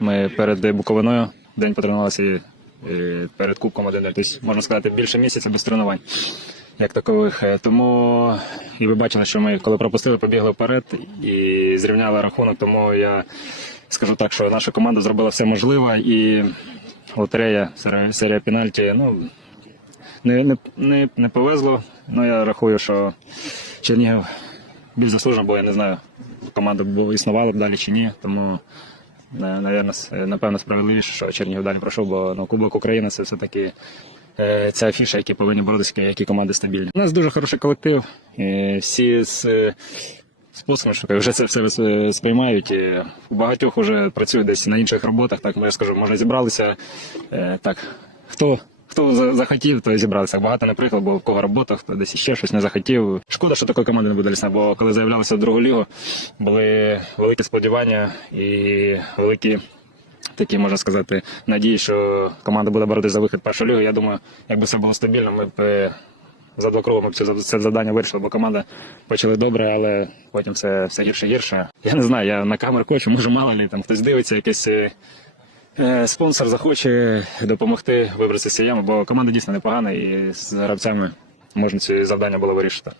Ми перед Буковиною день потренувалися і, перед Кубком один день. Тобто, можна сказати, більше місяця без тренувань. Як такових. Е, Тому і ви бачили, що ми, коли пропустили, побігли вперед і зрівняли рахунок. Тому я скажу так, що наша команда зробила все можливе і лотерея, серія, пенальті. Ну, не, не, не, не повезло. Ну я рахую, що Чернігів більш заслужено, бо я не знаю, команда існувала б далі чи ні. Тому наверно, напевно, справедливіше, що Чернігів далі пройшов, бо ну, Кубок України це все-таки е, ця афіша, які повинні боротися, які команди стабільні. У нас дуже хороший колектив. е, Всі з е, що вже це все е, сприймають. У багатьох вже працюють десь на інших роботах. Так, я скажу, може зібралися. е, Так, хто. Хто захотів, то і зібралися. Багато, наприклад, бо в кого робота, хто десь ще щось не захотів. Шкода, що такої команди не буде лісна, бо коли заявлялися в другу лігу, були великі сподівання і великі такі, можна сказати, надії, що команда буде боротися за вихід в першу лігу. Я думаю, якби все було стабільно, ми б е, за два ми б це, це завдання вирішили, бо команда почали добре, але потім все, все гірше-гірше. Я не знаю, я на камеру хочу, може мало лі там хтось дивиться, якийсь. Е, Спонсор захоче допомогти вибратися з цієї ями, бо команда дійсно непогана і з гравцями можна ці завдання було вирішити.